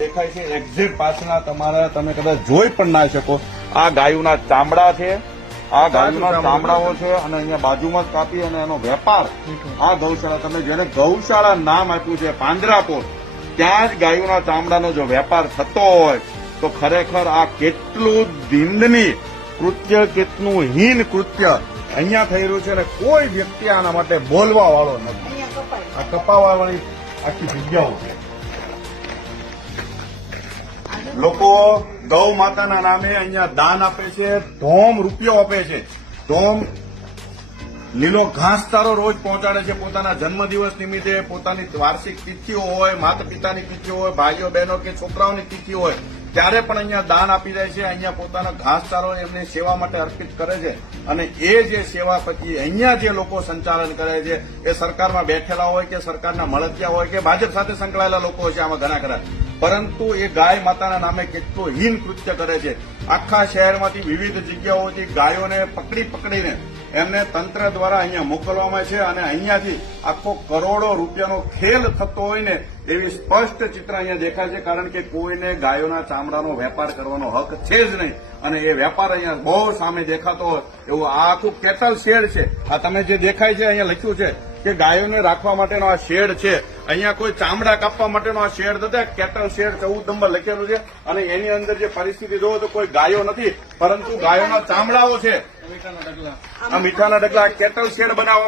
દેખાય છે એક્ઝેક્ટ પાછળના તમારા તમે કદાચ જોઈ પણ ના શકો આ ગાયોના ચામડા છે, આ ગાયોના ચામડાઓ છે અને અહીંયા બાજુમાં જ કાપી અને એનો વેપાર આ ગૌશાળા તમે જેને ગૌશાળા નામ આપ્યું છે પાંજરાપોળ ત્યાં જ ગાયોના ચામડાનો જો વેપાર થતો હોય તો ખરેખર આ કેટલું નિંદનીય કૃત્ય, કેટલું હીન કૃત્ય અહીંયા થઈ રહ્યું છે અને કોઈ વ્યક્તિ આના માટે બોલવા વાળો નથી. આ કપાવા વાળી આખી જગ્યાઓ છે. લોકો ગૌ માતાના નામે અહીંયા દાન આપે છે, ધોમ રૂપિયો આપે છે, ધોમ લીલો ઘાસચારો રોજ પહોંચાડે છે. પોતાના જન્મદિવસ નિમિત્તે, પોતાની વાર્ષિક તિથિઓ હોય, માતા પિતાની તિથિ હોય, ભાઈઓ બહેનો કે છોકરાઓની તિથિ હોય ત્યારે પણ અહીંયા દાન આપી જાય છે. અહીંયા પોતાનો ઘાસચારો એમની સેવા માટે અર્પિત કરે છે અને એ જે સેવા પછી અહીંયા જે લોકો સંચાલન કરે છે એ સરકારમાં બેઠેલા હોય કે સરકારના મળતિયા હોય કે ભાજપ સાથે સંકળાયેલા લોકો હોય છે આમાં ઘણા ખરા, પરંતુ એ ગાય માતાના નામે કેટલું હીન કૃત્ય કરે છે. આખા શહેરમાંથી વિવિધ જગ્યાઓથી ગાયોને પકડીને એમને તંત્ર દ્વારા અહીંયા મોકલવામાં છે અને અહીંયાથી આખો કરોડો રૂપિયાનો ખેલ થતો હોય ને એવી સ્પષ્ટ ચિત્ર અહીંયા દેખાય છે. કારણ કે કોઈને ગાયોના ચામડાનો વેપાર કરવાનો હક છે જ નહીં અને એ વેપાર અહીંયા બહુ સામે દેખાતો હોય એવું આ આખું કેટલ શેડ છે. આ તમે જે દેખાય છે અહીંયા લખ્યું છે કે ગાયોને રાખવા માટેનો આ શેડ છે. અહીંયા કોઈ ચામડા કાપવા માટેનો આ શેડ નથી. કેટલ શેડ 14 નંબર લખેલું છે અને એની અંદર જે પરિસ્થિતિ જોવો તો કોઈ ગાયો નથી પરંતુ ગાયોના ચામડાઓ છે. આ મીઠાના ડગલા કેટલ શેડ બનાવવા